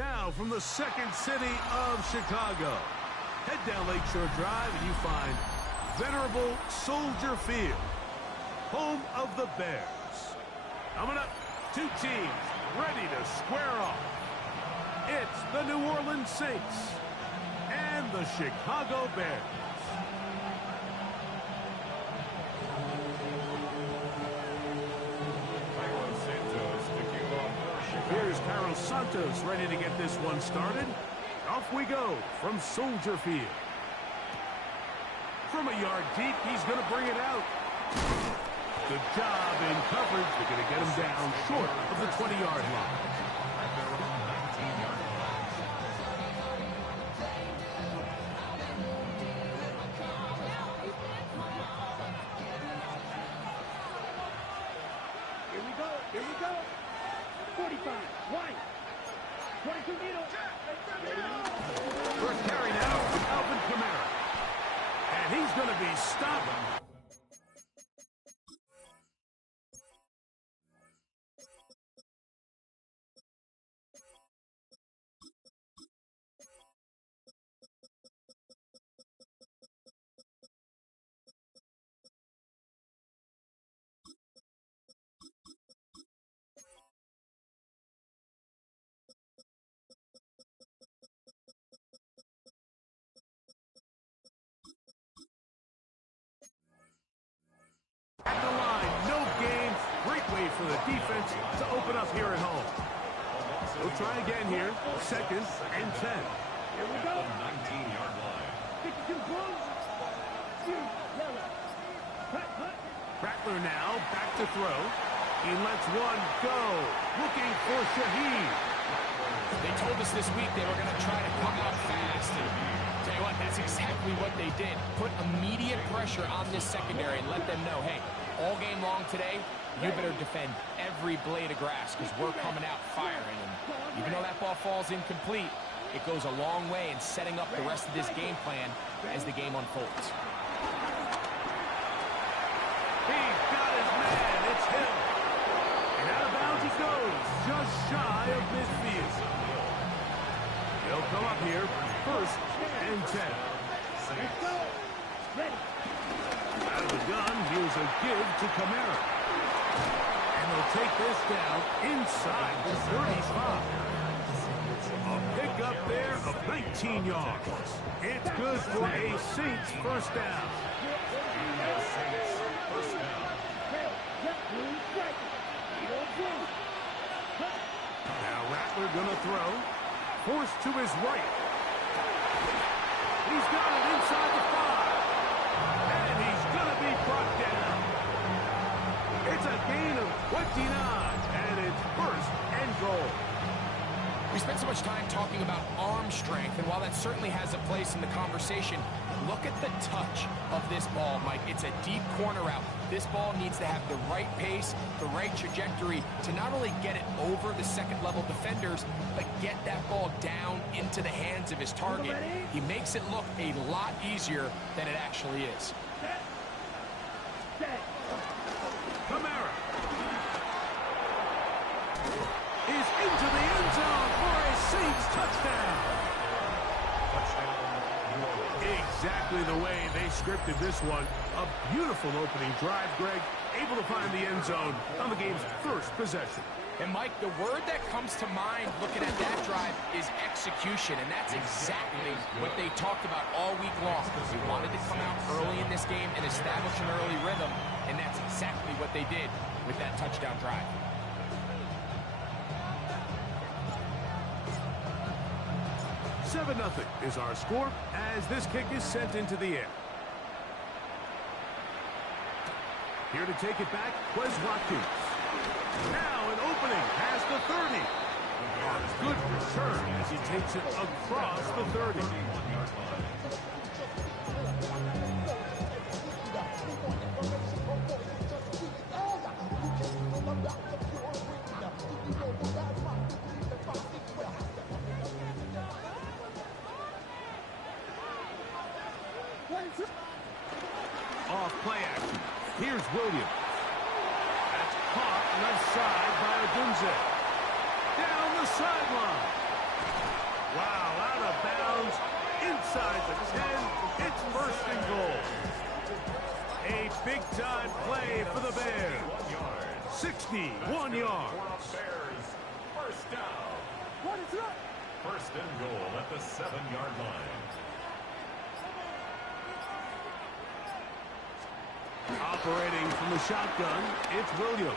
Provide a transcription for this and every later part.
Now from the second city of Chicago, head down Lakeshore Drive and you find venerable Soldier Field, home of the Bears. Coming up, two teams ready to square off. It's the New Orleans Saints and the Chicago Bears. Here's Carlos Santos ready to get this one started. Off we go from Soldier Field. From a yard deep, he's going to bring it out. Good job in coverage. They're going to get him down short of the 20-yard line. Here we go. 45, wide. 22 needle. First carry now from Alvin Kamara. And he's going to be stopped. At the line, no gain. Great way for the defense to open up here at home. We'll try again here. Second and 10. Here we go. 19-yard line. 52 close. Yellow. Cut. Rattler now back to throw. He lets one go. Looking for Shaheed. They told us this week they were going to try to come out fast. And tell you what, that's exactly what they did. Put immediate pressure on this secondary and let them know, hey, all game long today, you better defend every blade of grass because we're coming out firing. And even though that ball falls incomplete, it goes a long way in setting up the rest of this game plan as the game unfolds. He's got his man. It's him. And out of bounds he goes, just shy of midfield. He'll come up here, first and 10. Let's go. Ready. Out of the gun, here's a give to Kamara. And they'll take this down inside the 35. A pickup there of 19 yards. It's good for a Saints first down. Now Rattler gonna throw. Forced to his right. He's got it inside the 5. And he's gonna be brought down. It's a gain of 29. And it's first and goal. We spent so much time talking about arm strength, and while that certainly has a place in the conversation, look at the touch of this ball, Mike. It's a deep corner route. This ball needs to have the right pace, the right trajectory to not only get it over the second-level defenders, but get that ball down into the hands of his target. He makes it look a lot easier than it actually is. Kamara is into the end zone for a Saints touchdown. Exactly the way they scripted this one. A beautiful opening drive, Greg. Able to find the end zone on the game's first possession. And, Mike, the word that comes to mind looking at that drive is execution, and that's exactly what they talked about all week long. They wanted to come out early in this game and establish an early rhythm, and that's exactly what they did with that touchdown drive. 7-0 is our score as this kick is sent into the air. Here to take it back, Quez Watkins. Now an opening past the 30. A good return as he takes it across the 30. Off play action. Here's Williams. That's caught left side by Odunze. Down the sideline. Wow, out of bounds, inside the 10, it's first and goal. A big-time play for the Bears. 61 yards. First down. First and goal at the 7-yard line. Operating from the shotgun, it's Williams.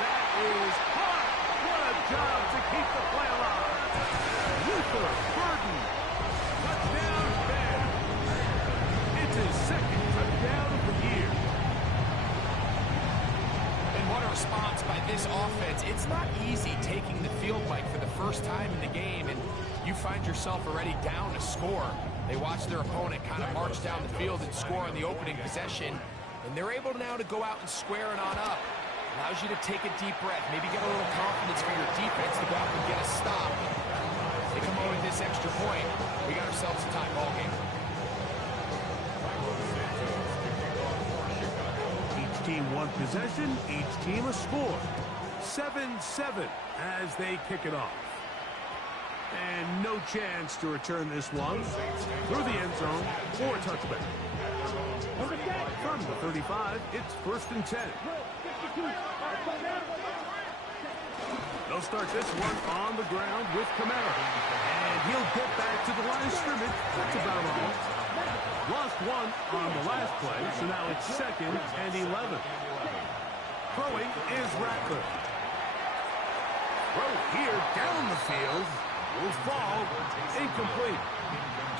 That is caught. What a job to keep the play alive. Luther Burden. Touchdown, Bears. It's his second touchdown of the year. And what a response by this offense. It's not easy taking the field, Mike, for the first time in the game, and you find yourself already down a score. They watch their opponent kind of march down the field and score on the opening possession, and they're able now to go out and square it on up. Allows you to take a deep breath, maybe get a little confidence for your defense to go out and get a stop. They come away with this extra point. We got ourselves a tie ball game. Each team one possession, each team a score. 7-7 as they kick it off. And no chance to return this one through the end zone for a touchback. From the 35, it's first and 10. They'll start this one on the ground with Kamara. And he'll get back to the line of scrimmage. That's about all. Lost one on the last play, so now it's second and 11. Throwing is Rattler. Throw here down the field. Will fall incomplete.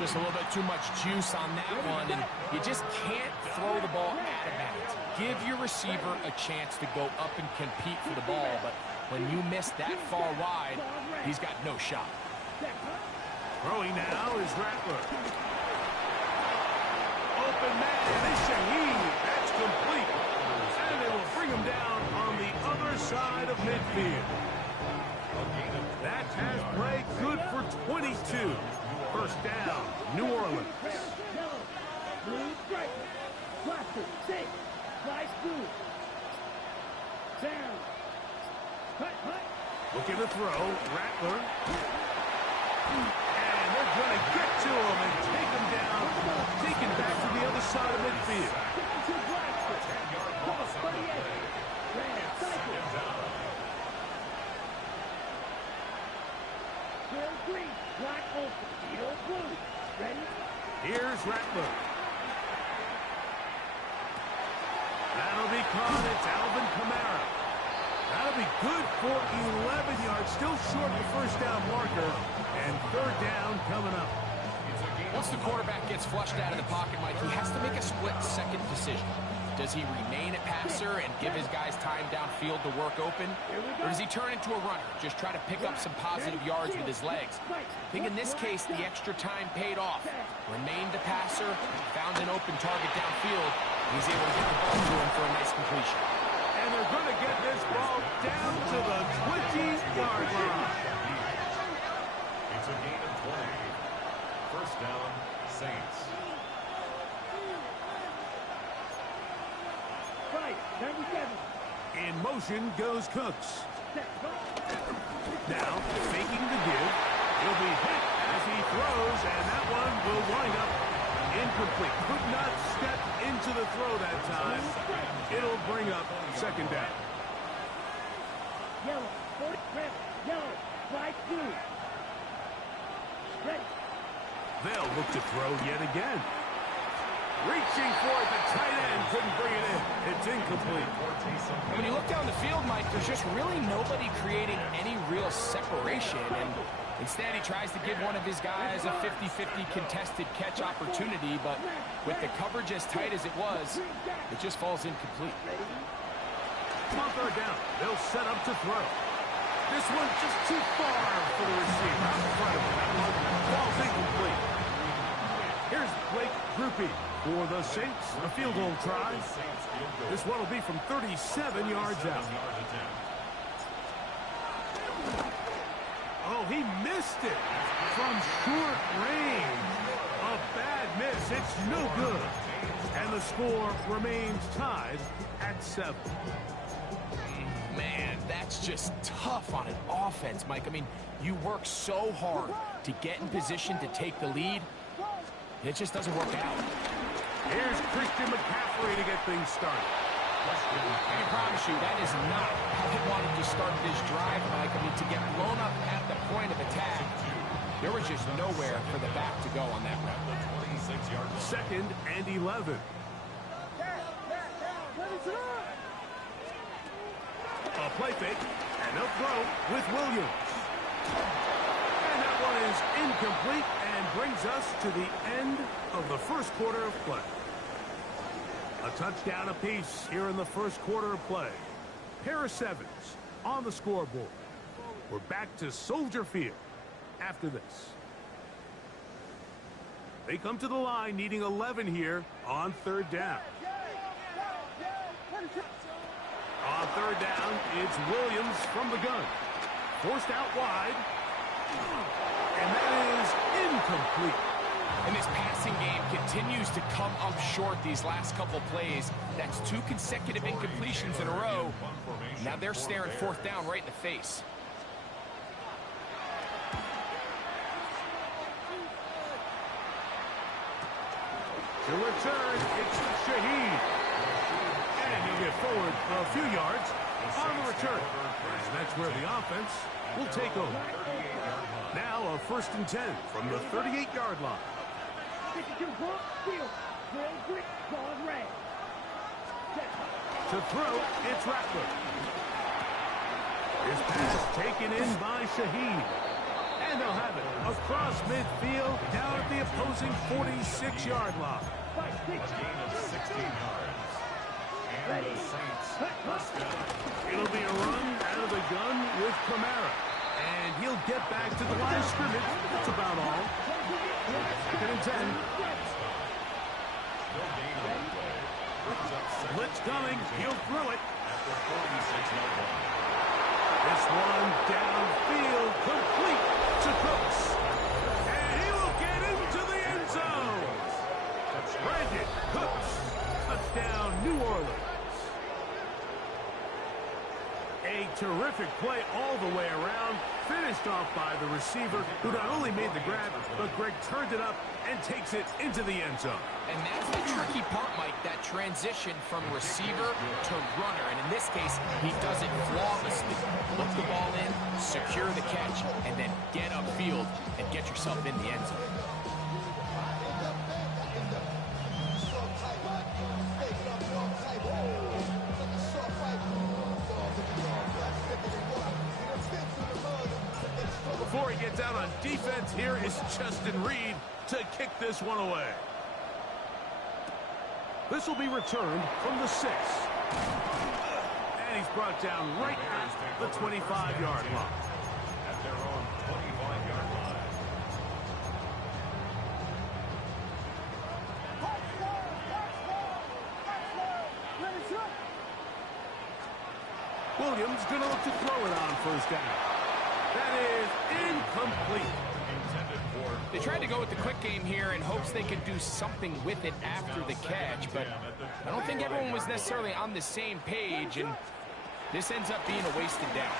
Just a little bit too much juice on that one, and you just can't throw the ball out of bounds. Give your receiver a chance to go up and compete for the ball, but when you miss that far wide, he's got no shot. Throwing now is Rattler. Open man, is Shaheed. That's complete. And they will bring him down on the other side of midfield. That pass play good for 22. First down, New Orleans. Blue stripe. Cluster, six. Slide through. Down. Hut. Looking to throw, Rattler. And they're going to get to him and take him down. Taken back to the other side of midfield. Green, black open, yellow blue. Ready? Here's Rattler. That'll be caught. It's Alvin Kamara. That'll be good for 11 yards. Still short of the first down marker. And third down coming up. Once the quarterback gets flushed out of the pocket, Mike, he has to make a split-second decision. Does he remain a passer and give his guys time downfield to work open? Or does he turn into a runner, just try to pick up some positive yards with his legs? I think in this case, the extra time paid off. Remained a passer, found an open target downfield. He's able to get the ball to him for a nice completion. And they're going to get this ball down to the 20-yard line. It's a gain of 20. First down, Saints. In motion goes Cooks. Now, faking the give. He'll be hit as he throws, and that one will wind up incomplete. Could not step into the throw that time. It'll bring up second down. Yellow, 40, red, yellow, slide through. Ready. They'll look to throw yet again. Reaching for it, the tight end couldn't bring it in. It's incomplete. When you look down the field, Mike, there's just really nobody creating any real separation. And instead, he tries to give one of his guys a 50-50 contested catch opportunity. But with the coverage as tight as it was, it just falls incomplete. On third down, they'll set up to throw. This one just too far for the receiver. Out in front of him. That one falls incomplete. Here's Blake Grupe for the Saints. A field goal try. This one will be from 37 yards out. Oh, he missed it from short range. A bad miss. It's no good. And the score remains tied at 7. man, that's just tough on an offense, Mike. I mean, you work so hard to get in position to take the lead. It just doesn't work out. Here's Christian McCaffrey to get things started. I can promise you that is not how he wanted to start this drive, Mike. I mean, to get blown up at the point of attack, there was just nowhere for the back to go on that route. 2nd and 11. A play fake, and a throw with Williams. And that one is incomplete and brings us to the end of the first quarter of play. A touchdown apiece here in the first quarter of play. Pair of sevens on the scoreboard. We're back to Soldier Field after this. They come to the line needing 11 here on 3rd down. On 3rd down, it's Williams from the gun. Forced out wide. And that is incomplete. And this passing game continues to come up short these last couple plays. That's 2 consecutive incompletions in a row. Now they're staring 4th down right in the face. To return, it's Shaheed. And he'll get forward a few yards on the return. And that's where the offense will take over. Now a 1st and 10 from the 38-yard line. To throw, it's Rattler. His pass taken in by Shaheed. And they'll have it across midfield down at the opposing 46-yard line. A gain of 16 yards. And the Saints first down. It'll be a run out of the gun with Kamara. And he'll get back to the line of scrimmage. That's about all. 2nd and 10. No gain on the play. Brings up 2nd. Blitz coming. He'll throw it. At the 46-yard line. This one downfield, complete to Cooks. And he will get into the end zone. Brandon Cooks. Touchdown, New Orleans. A terrific play all the way around. Finished off by the receiver, who not only made the grab, but Greg turned it up and takes it into the end zone. And that's the tricky part, Mike, that transition from receiver to runner. And in this case, he does it flawlessly. Look the ball in, secure the catch, and then get upfield and get yourself in the end zone. Before he gets out on defense, here is Justin Reed to kick this one away. This will be returned from the 6. And he's brought down right at the 25-yard line. At their own 25-yard line. Williams going to look to throw it on 1st down. That is incomplete. They tried to go with the quick game here in hopes they could do something with it after the catch, but I don't think everyone was necessarily on the same page, and this ends up being a wasted down.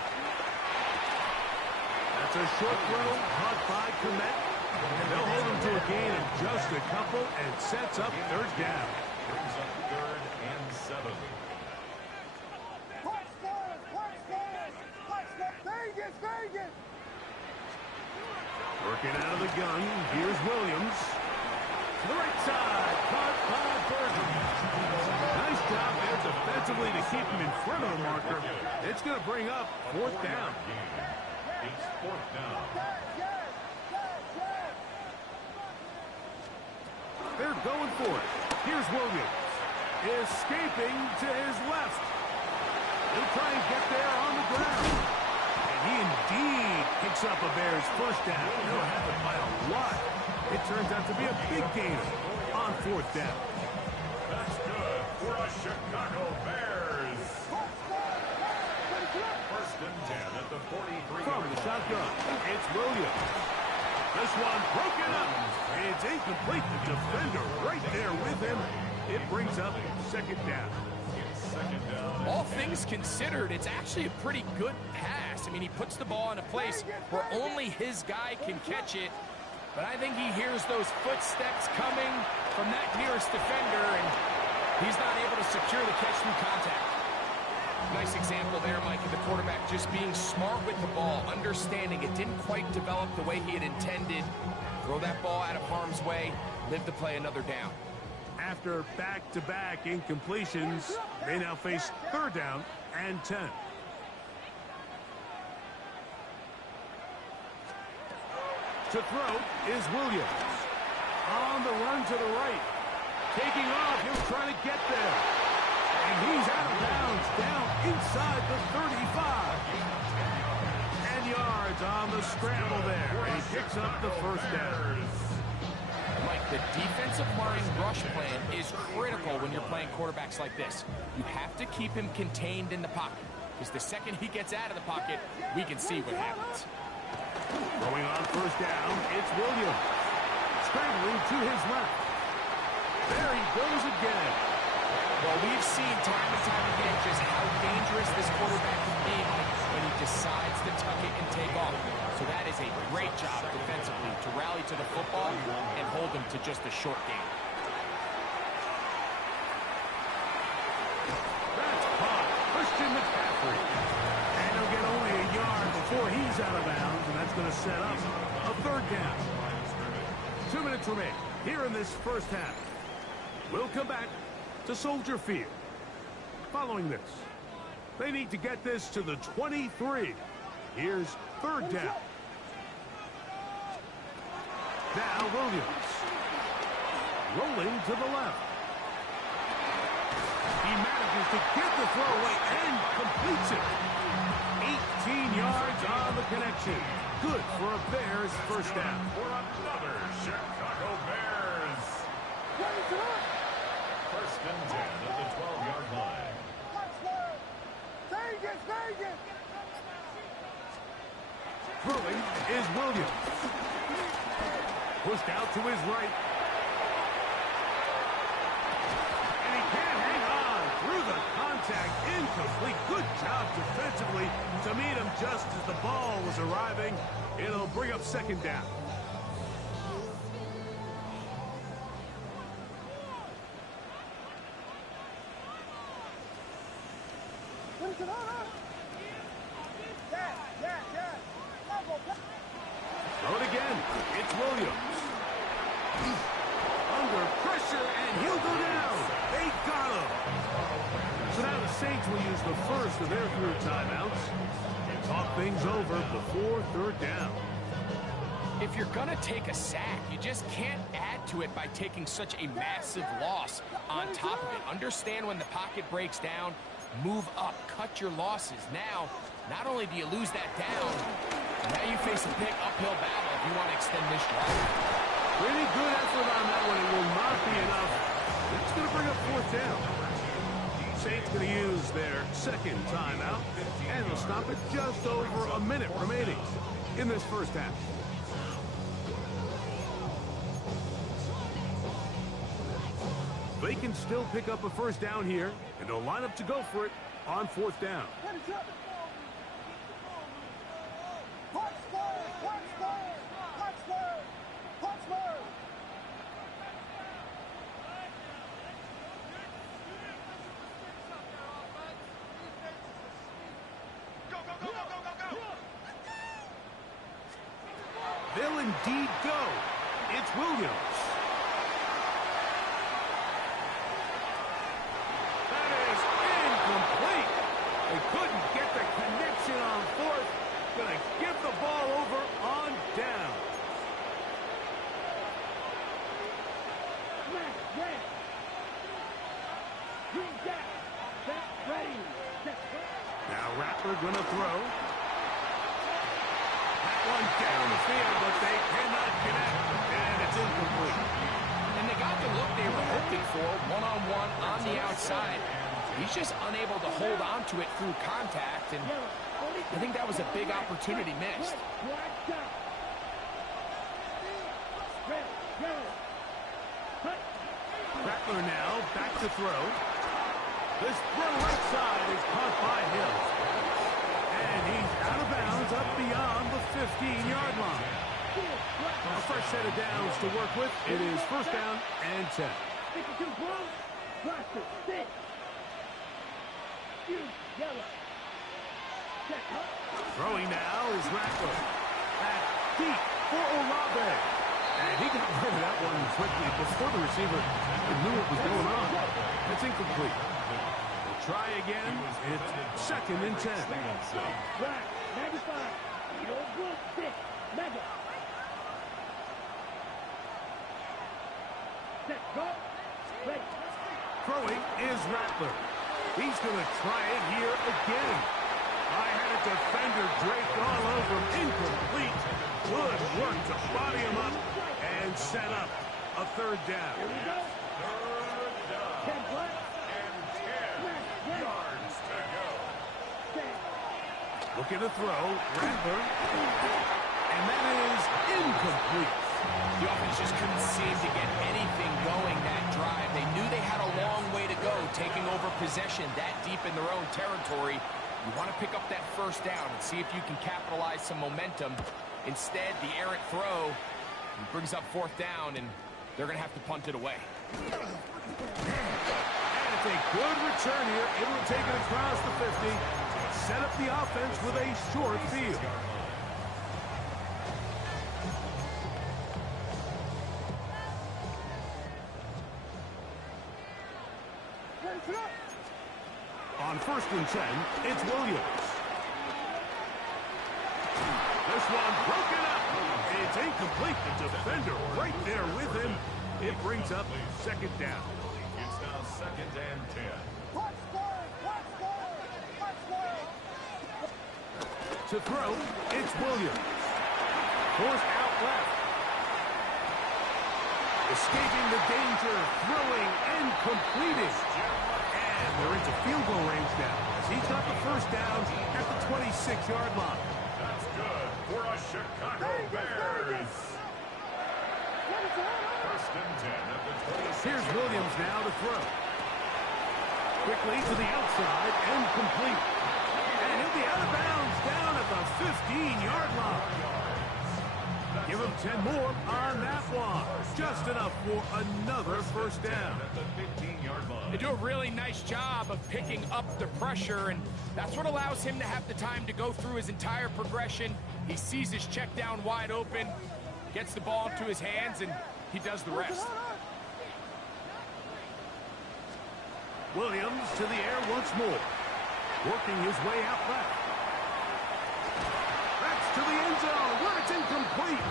That's a short throw caught by Komet, and they'll hold him to a gain of just a couple and sets up 3rd down. Brings up 3rd and 7. Working out of the gun, here's Williams. To the right side, caught by Burton. Nice job there defensively to keep him in front of the marker. It's going to bring up 4th down. It's 4th down. They're going for it. Here's Williams. Escaping to his left. He'll try and get there on the ground. And he indeed picks up a Bears 1st down. They'll have it by a lot. It turns out to be a big gain on 4th down. That's good for a Chicago Bears. 1st and 10 at the 43. From the shotgun, it's Williams. This one broken up. It's incomplete. The defender right there with him. It brings up 2nd down. It's 2nd down. All things things considered, it's actually a pretty good pass. I mean, he puts the ball in a place where only his guy can catch it. But I think he hears those footsteps coming from that nearest defender, and he's not able to secure the catch through contact. Nice example there, Mike, of the quarterback just being smart with the ball, understanding it didn't quite develop the way he had intended. Throw that ball out of harm's way, live to play another down. After back-to-back incompletions, they now face 3rd down and 10. To throw is Williams. On the run to the right. Taking off, he'll try to get there. And he's out of bounds, down inside the 35. 10 yards on the scramble there. And he picks up the 1st down. Mike, the defensive line rush plan is critical when you're playing quarterbacks like this. You have to keep him contained in the pocket, because the second he gets out of the pocket, we can see what happens. Going on 1st down, it's Williams. Scrambling to his left. There he goes again. Well, we've seen time and time again just how dangerous this quarterback can be, Mike, when he decides to tuck it and take off. So that is a great job defensively to rally to the football and hold him to just a short game. That's caught. Christian McCaffrey. And he'll get only a yard before he's out of bounds, and that's going to set up a 3rd down. 2 minutes remain here in this 1st half. We'll come back to Soldier Field. Following this, they need to get this to the 23. Here's 3rd down. Now Williams. Rolling to the left. He manages to get the throw away and completes it. 18 yards on the connection. Good for a Bears 1st down. For another Chicago Bears. 1st and 10 at the 12-yard line. Throwing is Williams. Pushed out to his right. And he can't hang on through the contact. Incomplete. Good job defensively to meet him just as the ball was arriving. It'll bring up 2nd down. Throw it again. It's Williams. Under pressure, and he'll go down. They got him. So now the Saints will use the first of their 3 timeouts and talk things over before 3rd down. If you're going to take a sack, you just can't add to it by taking such a massive loss on top of it. Understand when the pocket breaks down, move up, cut your losses. Now, not only do you lose that down, now you face a big uphill battle if you want to extend this drive. Pretty good effort on that one. It will not be enough. It's going to bring up 4th down. Saints going to use their 2nd timeout, and they'll stop it just over a minute remaining in this 1st half. They can still pick up a 1st down here, and they'll line up to go for it on 4th down. They'll indeed go. It's Williams. That is incomplete. They couldn't get the connection on 4th. Gonna give the ball over on down. Now Rattler gonna throw. One down the field, but they cannot connect, and it's incomplete. And they got the look they were hoping for, one-on-one on the outside. He's just unable to hold on to it through contact, and I think that was a big opportunity missed. Rattler now back to throw. This throw right side is caught by with. It is first down and 10. Throwing now is Rattler. Back deep for Olave. And he got rid of that one quickly before the receiver knew what was going on. It's incomplete. We'll try again. It's second and 10. Throwing is Rattler. He's going to try it here again. I had a defender draped all over him. Incomplete. Good work to body him up and set up a third down. Third down. And 10 yards to go. Looking to throw. Rattler. And that is incomplete. The offense just couldn't seem to get anything going that drive. They knew they had a long way to go, taking over possession that deep in their own territory. You want to pick up that first down and see if you can capitalize some momentum. Instead, the errant throw brings up fourth down, and they're going to have to punt it away. And it's a good return here. Able to take it across the 50. Set up the offense with a short field. On first and 10, it's Williams. This one broken up. It's incomplete. The defender right there with him. It brings up second down. It's now second and 10. To throw, it's Williams. Forced out left. Escaping the danger, throwing and completing. And they're into field goal range now as he's got the first down at the 26-yard line. That's good for a Chicago Bears. First and 10 at the 26. Here's Williams now to throw. Quickly to the outside and complete. And he'll be out of bounds down at the 15-yard line. Give him 10 more on that one. Just enough for another first down. At the 15-yard line. They do a really nice job of picking up the pressure, and that's what allows him to have the time to go through his entire progression. He sees his check down wide open, gets the ball into his hands, and he does the rest. Williams to the air once more. Working his way out left. That's to the end zone where it's incomplete.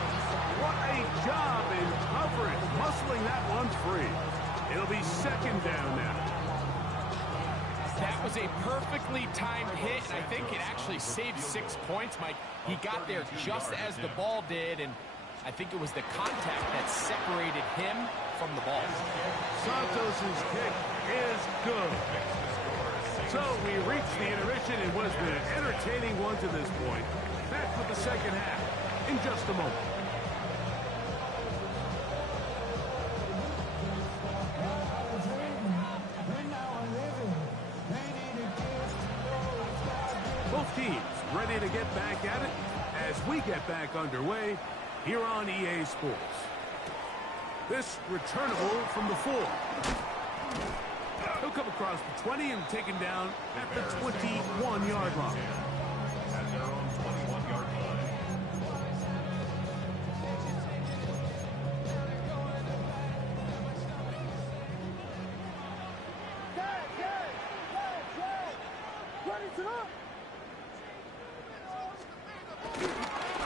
What a job in coverage, muscling that one free. It'll be second down now. That was a perfectly timed hit, and I think it actually saved 6 points, Mike. He got there just as the ball did, and I think it was the contact that separated him from the ball. Santos' kick is good. So we reached the intermission in what has been an entertaining one to this point. Back with the second half in just a moment. Both teams ready to get back at it as we get back underway here on EA Sports. This returnable from the 4. He'll come across the 20 and taken down at the 21-yard line. At their own 21-yard line.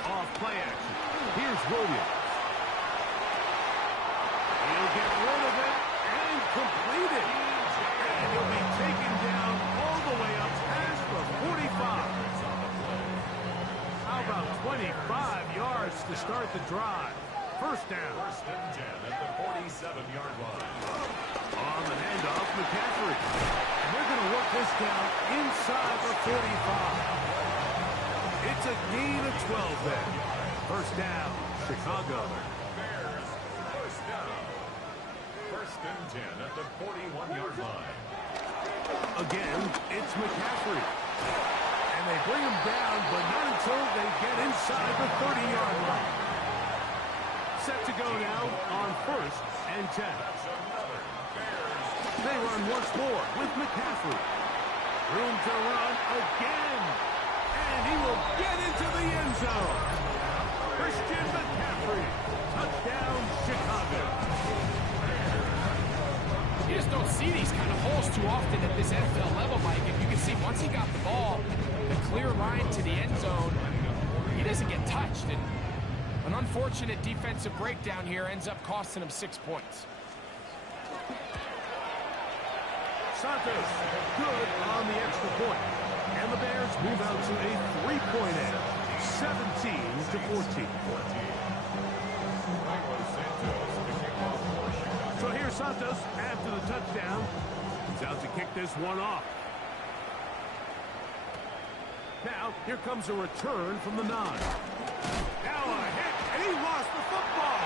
Off play action. Here's Williams. He'll get rid of it and complete it. And he'll be taken down all the way up past the 45. How about 25 yards to start the drive? First down. First and 10 at the 47-yard line. On the handoff, McCaffrey. And they're going to work this down inside the 45. It's a gain of 12 there. First down, Chicago. Bears, first down. First and 10 at the 41-yard line. Again, it's McCaffrey. And they bring him down, but not until they get inside the 30-yard line. set to go now on 1st and 10. They run once more with McCaffrey. Room to run again. And he will get into the end zone. Christian McCaffrey. Touchdown, Chicago. You just don't see these kind of holes too often at this NFL level, Mike. And you can see once he got the ball, the clear line to the end zone, he doesn't get touched. And an unfortunate defensive breakdown here ends up costing him 6 points. Santos, good on the extra point. And the Bears move out to a 3-point edge, 17-14. So here's Santos after the touchdown. He's out to kick this one off. Now, here comes a return from the 9. Now a hit, and he lost the football.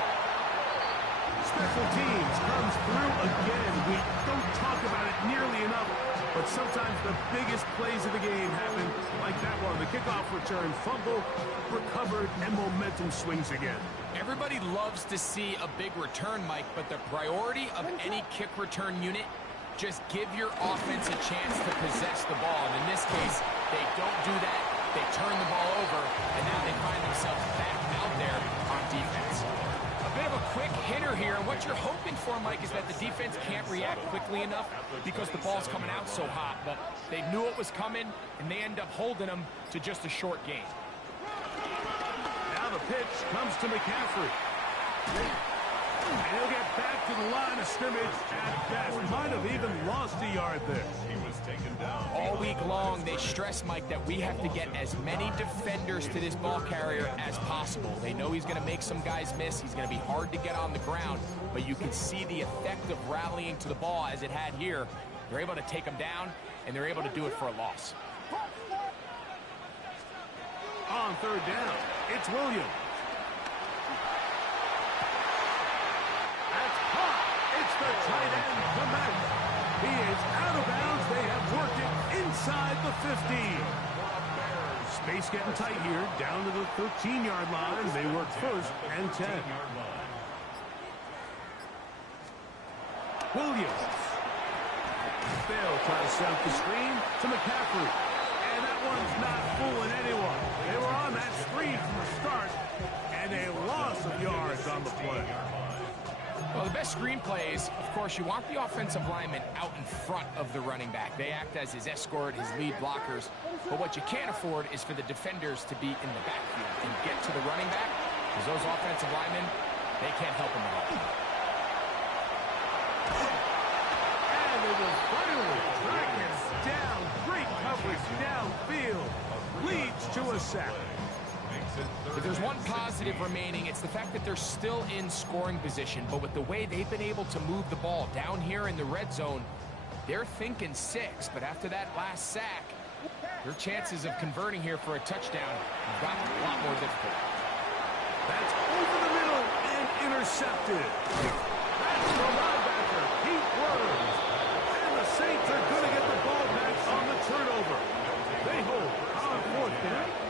Special teams comes through again. We don't talk about it nearly enough, but sometimes the biggest plays of the game happen like that one. The kickoff return, fumble, recovered, and momentum swings again. Everybody loves to see a big return, Mike, but the priority of any kick return unit, just give your offense a chance to possess the ball. And in this case, they don't do that. They turn the ball over, and now they find themselves back out there on defense. A bit of a quick hitter here. What you're hoping for, Mike, is that the defense can't react quickly enough because the ball's coming out so hot. But they knew it was coming, and they end up holding them to just a short gain. Now the pitch comes to McCaffrey. And he'll get back to the line of scrimmage at best. Might have even lost a yard there. He was taken down. All week long, they stress, Mike, that we have to get as many defenders to this ball carrier as possible. They know he's going to make some guys miss. He's going to be hard to get on the ground. But you can see the effect of rallying to the ball as it had here. They're able to take him down, and they're able to do it for a loss. On 3rd down, it's Williams. That's caught. It's the tight end, Clement. He is out of bounds. They have worked it inside the 15. Space getting tight here, down to the 13-yard line. They work 1st and 10. Williams. They'll try to set up the screen to McCaffrey. And that one's not fooling anyone. They were on that screen from the start, and a loss of yards on the play. Well, the best screen plays, of course, you want the offensive lineman out in front of the running back. They act as his escort, his lead blockers. But what you can't afford is for the defenders to be in the backfield and get to the running back, because those offensive linemen, they can't help him at all. And it will finally track him down. Great coverage downfield. Leads to a sack. If there's one positive remaining, it's the fact that they're still in scoring position. But with the way they've been able to move the ball down here in the red zone, they're thinking 6. But after that last sack, their chances of converting here for a touchdown have gotten a lot more difficult. That's over the middle and intercepted. That's the linebacker, Pete Worms. And the Saints are going to get the ball back on the turnover. They hold on 4th down.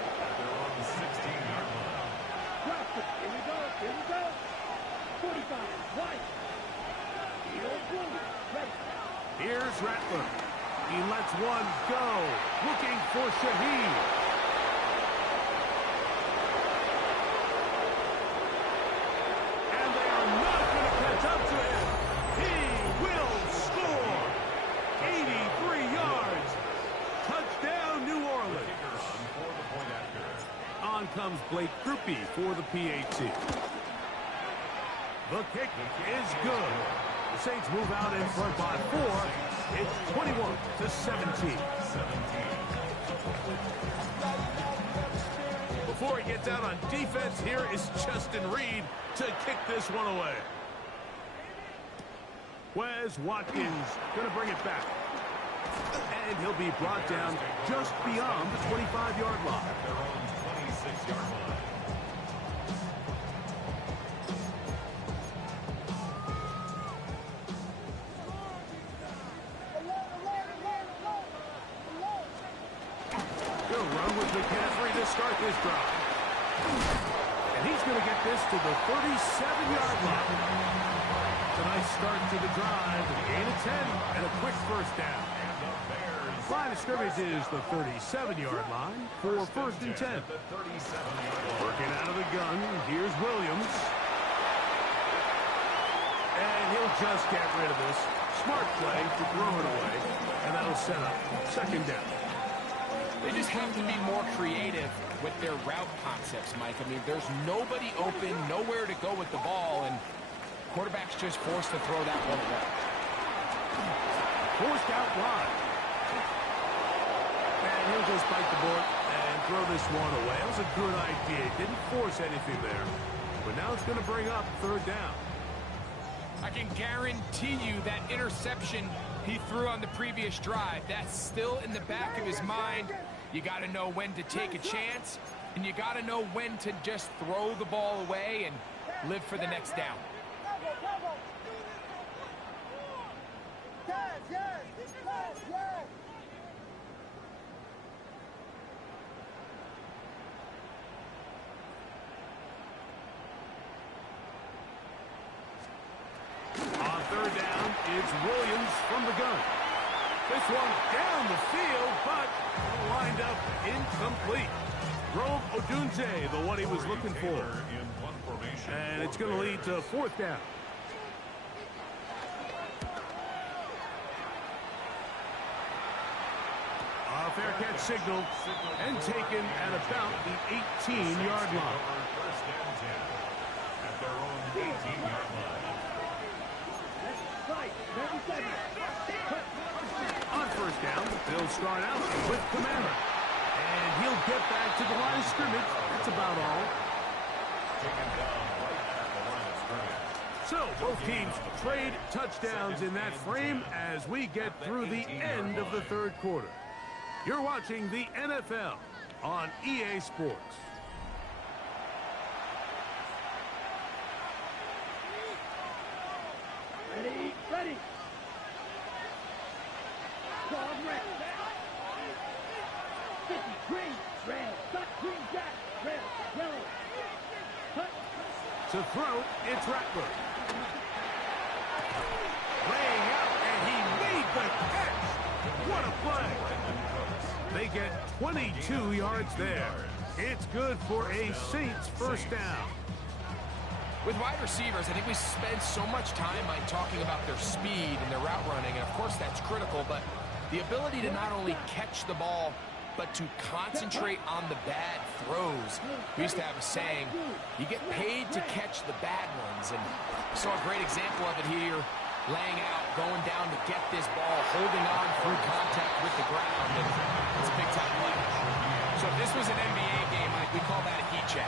Here we go. 45, right. Field goal. Ready. Here's Rattler. He lets one go. Looking for Shaheed. And they are not going to catch up to him. He will score. 83 yards. Touchdown, New Orleans. On comes Blake Grupe for the PAT. The kick is good. The Saints move out in front by 4. It's 21-17. Before he gets out on defense, here is Justin Reed to kick this one away. Wes Watkins going to bring it back. And he'll be brought down just beyond the 25-yard line. 26-yard line. Good run with McCaffrey to start this drive. And He's going to get this to the 37-yard line. It's a nice start to the drive. A gain of 10 and a quick first down. Line of scrimmage is the 37-yard line for first and 10. Working out of the gun, here's Williams. And he'll just get rid of this. Smart play to throw it away. And that'll set up second down. They just have to be more creative with their route concepts, Mike. I mean, there's nobody open, nowhere to go with the ball, and quarterback's just forced to throw that one away. Forced out wide. And he'll just bite the bullet and throw this one away. That was a good idea. Didn't force anything there. But now it's going to bring up third down. I can guarantee you that interception he threw on the previous drive, that's still in the back of his mind. You got to know when to take a chance, and you got to know when to just throw the ball away and live for the next down. On third down, it's Williams from the gun. This one down the field, but lined up incomplete. Rome Odunze, the one he was looking for. And it's going to lead to fourth down. A fair catch signal and taken at about the 18-yard line. At their own 18-yard line. On first down, they'll start out with Commander. And he'll get back to the line of scrimmage. That's about all. Taken down right at the line of scrimmage. So both teams trade touchdowns in that frame as we get through the end of the third quarter. You're watching the NFL on EA Sports. Ready, ready. Ball red. 50, green, red. Duck, green, jack, red, yellow. Cut. To throw, it's Rattler. Laying out, and he made the catch. What a play. They get 22 yards there. It's good for a Saints first down. With wide receivers, I think we spend so much time by talking about their speed and their route running, and of course that's critical, but the ability to not only catch the ball, but to concentrate on the bad throws. We used to have a saying, you get paid to catch the bad ones, and we saw a great example of it here, laying out, going down to get this ball, holding on through contact with the ground, and it's a big-time play. So if this was an NBA game, Mike, we call that a heat check.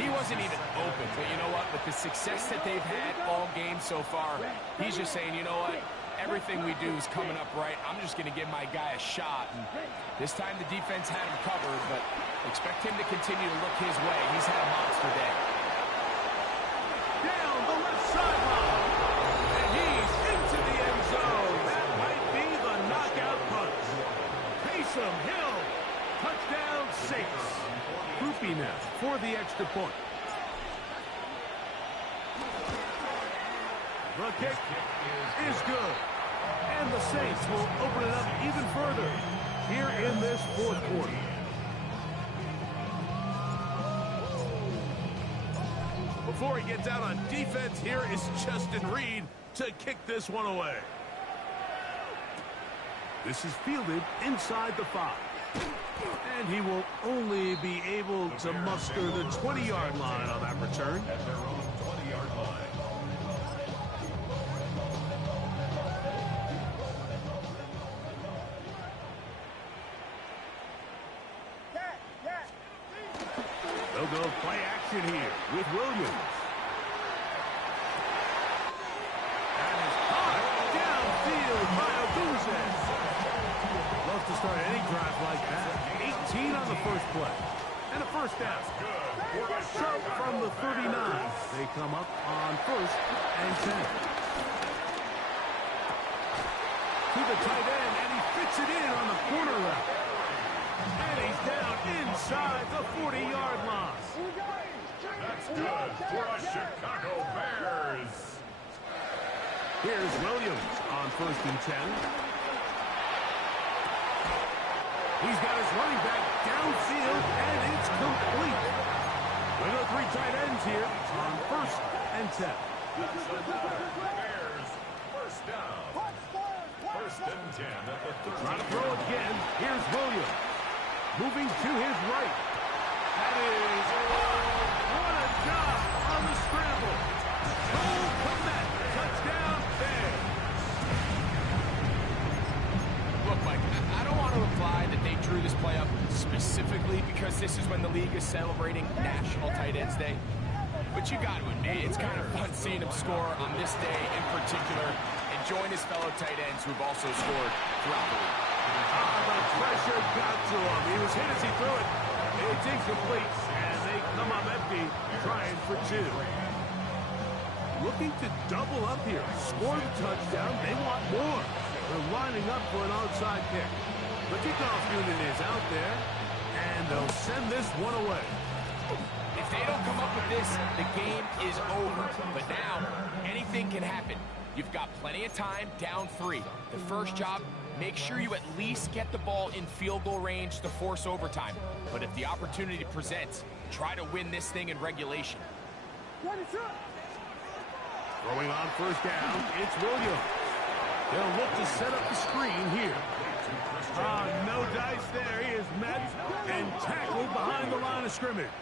He wasn't even open, but you know what? With the success that they've had all game so far, he's just saying, you know what? Everything we do is coming up right. I'm just going to give my guy a shot. And this time the defense had him covered, but expect him to continue to look his way. He's had a monster day. Down the left sideline. And he's into the end zone. That might be the knockout punch. Taysom Hill. Touchdown Saints. Groupie now for the extra point. The kick is good. And the Saints will open it up even further here in this fourth quarter. Before he gets out on defense, here is Justin Reed to kick this one away. This is fielded inside the 5. And he will only be able to muster the 20-yard line on that return. At their own 20-yard line. They'll go play action here with Williams. And is caught downfield by Odunze. Love to start any drive like that. 18 on the first play. And a first down. Sharp from the 39. They come up on first and 10. To the tight end, and he fits it in on the corner route. And he's down inside the 40-yard line. That's good for a Chicago Bears. Here's Williams on 1st and 10. He's got his running back downfield, and it's complete. We go 3 tight ends here on 1st and 10. That's another Bears first down. 1st and 10 at the 13. Trying to throw again. Here's Williams. Moving to his right. That is, what a job on the scramble. Cole Kmet, touchdown Bears. Look, Mike, I don't want to imply that they drew this play up specifically because this is when the league is celebrating National Tight Ends Day. But you got to admit, it's kind of fun seeing him score on this day in particular and join his fellow tight ends who've also scored throughout the league. The pressure got to him. He was hit as he threw it. It's incomplete, and they come up empty, trying for 2. Looking to double up here. Score the touchdown. They want more. They're lining up for an onside kick. The kickoff unit is out there, and they'll send this one away. If they don't come up with this, the game is over. But now, anything can happen. You've got plenty of time, down 3. The first job, make sure you at least get the ball in field goal range to force overtime. But if the opportunity presents, try to win this thing in regulation. Throwing on 1st down, it's Williams. They'll look to set up the screen here. No dice there. He is met and tackled behind the line of scrimmage.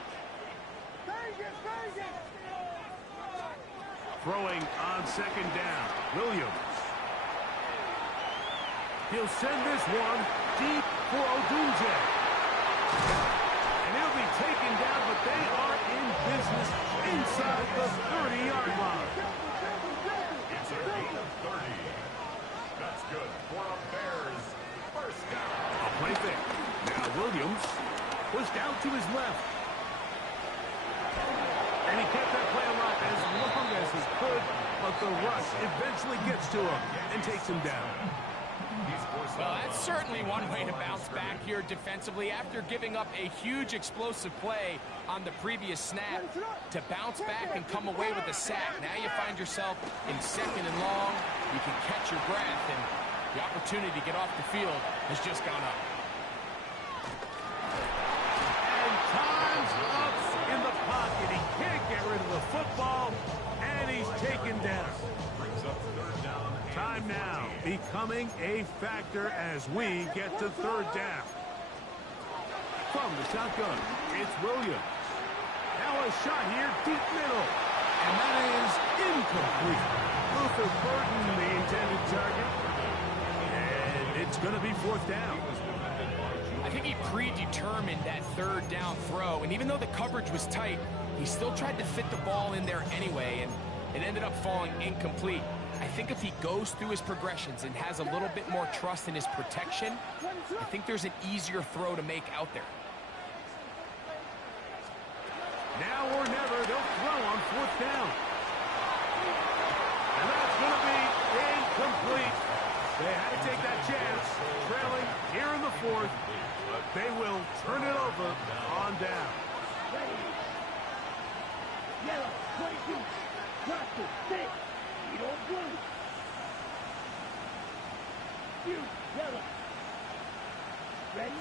Throwing on 2nd down, Williams. He'll send this one deep for Odunze. And he'll be taken down, but they are in business inside the 30-yard line. It's a gain of 30. That's good for a Bears first down. A play fake. Now Williams pushed out to his left. And he kept that play alive as long as he could, but the rush eventually gets to him and takes him down. Well, that's certainly one way to bounce back here defensively after giving up a huge explosive play on the previous snap. To bounce back and come away with a sack. Now you find yourself in 2nd and long. You can catch your breath, and the opportunity to get off the field has just gone up. And time's up in the pocket. He can't get rid of the football, and he's taken down. Brings up 3rd down. Time now becoming a factor as we get to 3rd down. From the shotgun, it's Williams. Now a shot here, deep middle. And that is incomplete. Luther Burden, the intended target. And it's going to be 4th down. I think he predetermined that 3rd down throw, and even though the coverage was tight, he still tried to fit the ball in there anyway, and it ended up falling incomplete. I think if he goes through his progressions and has a little bit more trust in his protection, I think there's an easier throw to make out there. Now or never, they'll throw on 4th down. And that's going to be incomplete. They had to take that chance, trailing here in the 4th. They will turn it over on down. Yellow, 22, drop to 6, lead on blue. You, yellow. Ready?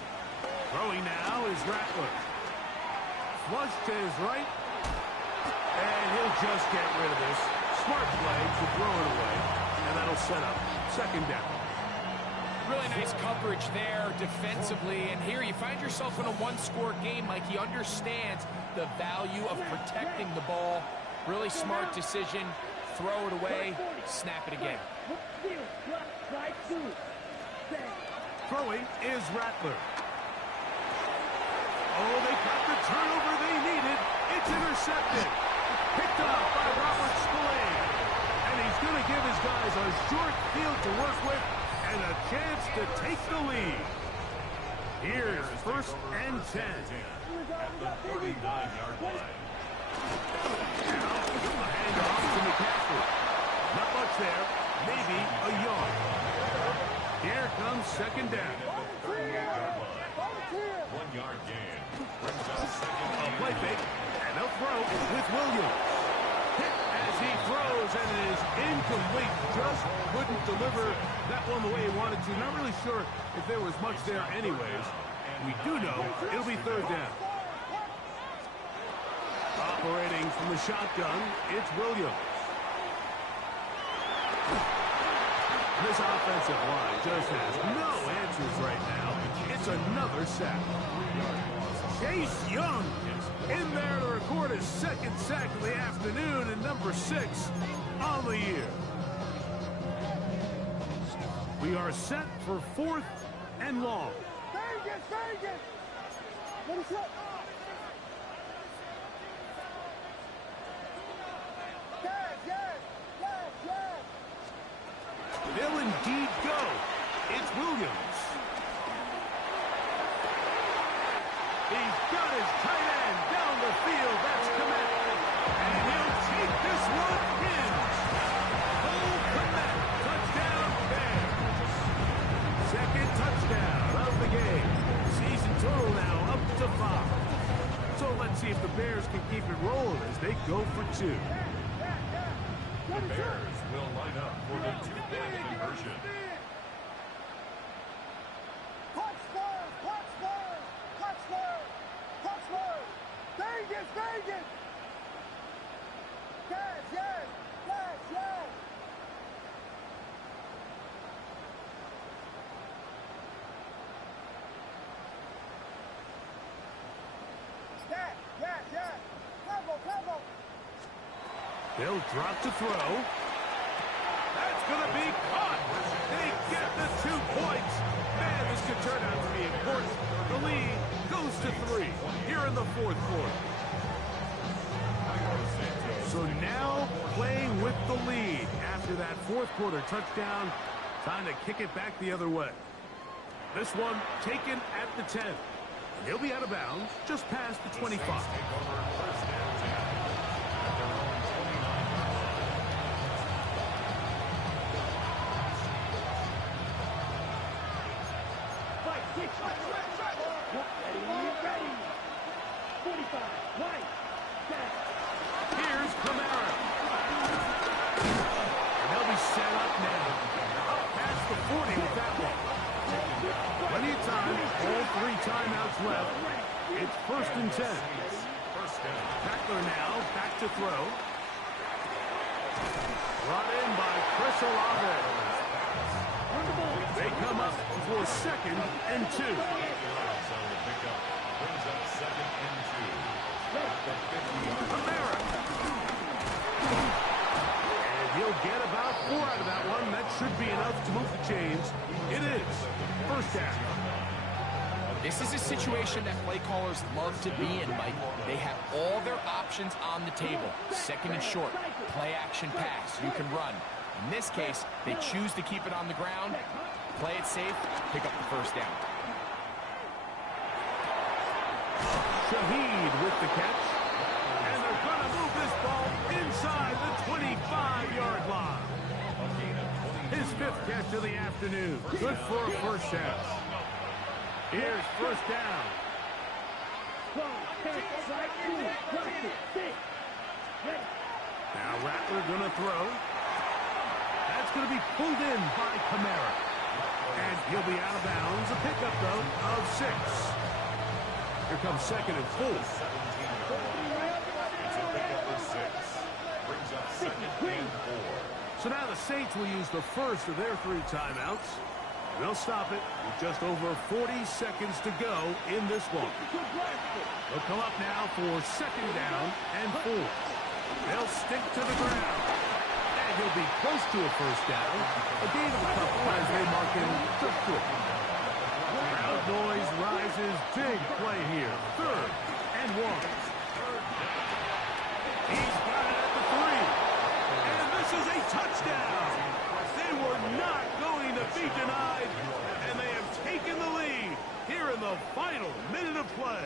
Throwing now is Rattler. Flush to his right. And he'll just get rid of this. Smart play to throw it away. And that'll set up 2nd down. Really nice coverage there defensively. And here you find yourself in a 1-score game. Like, he understands the value of protecting the ball. Really smart decision. Throw it away. Snap it again. Throwing is Rattler. Oh, they got the turnover they needed. It's intercepted. Picked up by Robert Spillane. And he's going to give his guys a short field to work with and a chance to take the lead. Here's 1st and 10. At the 39-yard line. Now, a handoff to McCaffrey. Not much there. Maybe a yard. Here comes 2nd down. At the 38-yard line. 1-yard gain. Brings up 2nd A and play fake, and they'll throw with Williams. Hit as he throws, and it is incomplete. Just couldn't deliver that one the way he wanted to. Not really sure if there was much there anyways. We do know it'll be third down. Operating from the shotgun, it's Williams. This offensive line just has no answers right now. It's another sack. Chase Young in there to record his second sack of the afternoon, and number 6 on the year. We are set for 4th and long. Vegas, Vegas! What is up? They'll indeed go. It's Williams. He's got his tight end down the field. That's Kmet. And he'll take this one in. Cole Kmet. Touchdown Bears. Second touchdown of the game. Season total now up to 5. So let's see if the Bears can keep it rolling as they go for 2. The Bears will line up for the two-point conversion. Vegas, Vegas! Yes, yes, yes, yes! Yes, yes, yes! Cover! They'll drop to throw. That's going to be caught. They get the 2 points. Man, this could turn out to be important. The lead goes to 3 here in the 4th quarter. So now playing with the lead after that 4th quarter touchdown. Time to kick it back the other way. This one taken at the 10. And he'll be out of bounds just past the 25. Ready. 45, right, set. Here's Kamara. And they'll be set up now. Up past the 40 with that one. Plenty of time. All 3 timeouts left. It's 1st and 10. Tackler now. Back to throw. Brought in by Chris Olave. They come up for 2nd and 2. Kamara. And he'll get about 4 out of that one. That should be enough to move the chains. It is. First down. This is a situation that play callers love to be in, Mike. They have all their options on the table. 2nd and short, play action pass. You can run. In this case, they choose to keep it on the ground, play it safe, pick up the first down. Shaheed with the catch. And they're going to move this ball inside the 25-yard line. His 5th catch of the afternoon. Good for a first down. Here's first down. Now Rattler going to throw. That's going to be pulled in by Kamara. And he'll be out of bounds. A pickup, though, of 6. Here comes 2nd and 4. So now the Saints will use the first of their 3 timeouts. They'll stop it with just over 40 seconds to go in this one. They'll come up now for 2nd down and 4. They'll stick to the ground. And he'll be close to a first down. A gain of a couple as they mark him just good. Crowd noise rises. Big play here. 3rd and 1. He's got it at the 3. And this is a touchdown. They were not going to be denied. And they have taken the lead here in the final minute of play.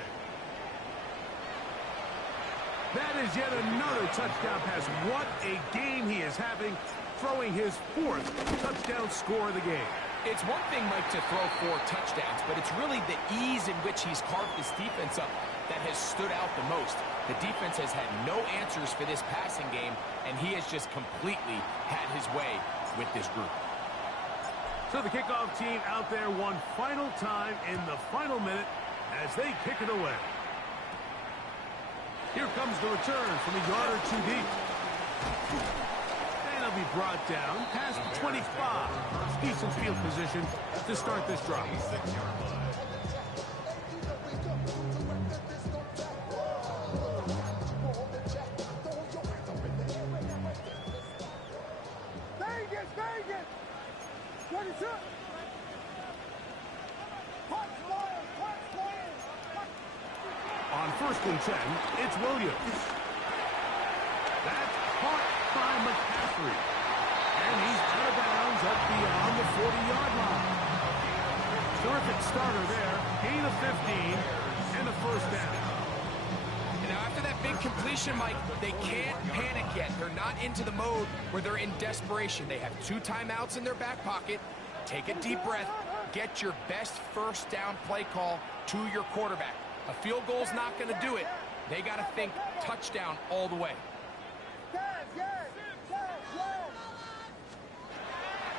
That is yet another touchdown pass. What a game he is having, throwing his 4th touchdown score of the game. It's one thing, Mike, to throw 4 touchdowns, but it's really the ease in which he's carved this defense up that has stood out the most. The defense has had no answers for this passing game, and he has just completely had his way with this group. So the kickoff team out there one final time in the final minute as they kick it away. Here comes the return from a yard or 2 deep. And he'll be brought down past the 25. Decent field position to start this drive. Vegas! 22! On 1st and 10, it's Williams. That's caught by McCaffrey. And he's out of bounds up beyond the 40-yard line. Terrific starter there. Gain of 15 and a 1st down. And now after that big completion, Mike, they can't panic yet. They're not into the mode where they're in desperation. They have 2 timeouts in their back pocket. Take a deep breath. Get your best 1st down play call to your quarterback. A field goal's not going to do it. They got to think touchdown all the way.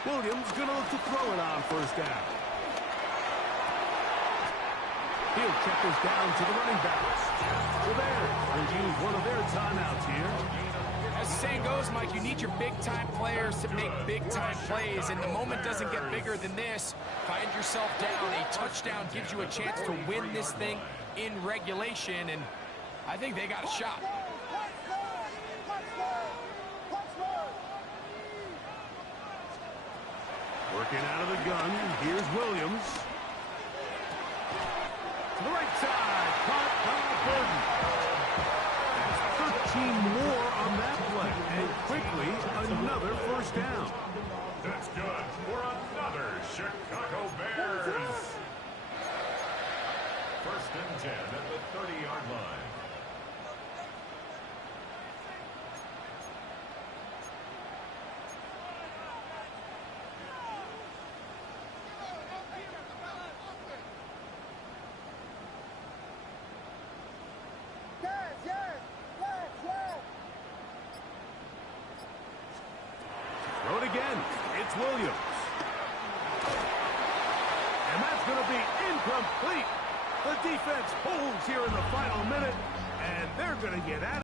Williams going to look to throw it on 1st down. He'll check this down to the running backs. The Bears will use one of their timeouts here. As the saying goes, Mike, you need your big-time players to make big-time plays, and the moment doesn't get bigger than this. Find yourself down. A touchdown gives you a chance to win this thing in regulation, and I think they got a shot. Working out of the gun, here's Williams. To the right side, caught by Burton. That's 13 more on that play, and quickly another 1st down. That's good for another Chicago Bears. 1st and 10 at the 30-yard line. Throw it again. It's Williams. And that's going to be incomplete. The defense holds here in the final minute, and they're going to get out.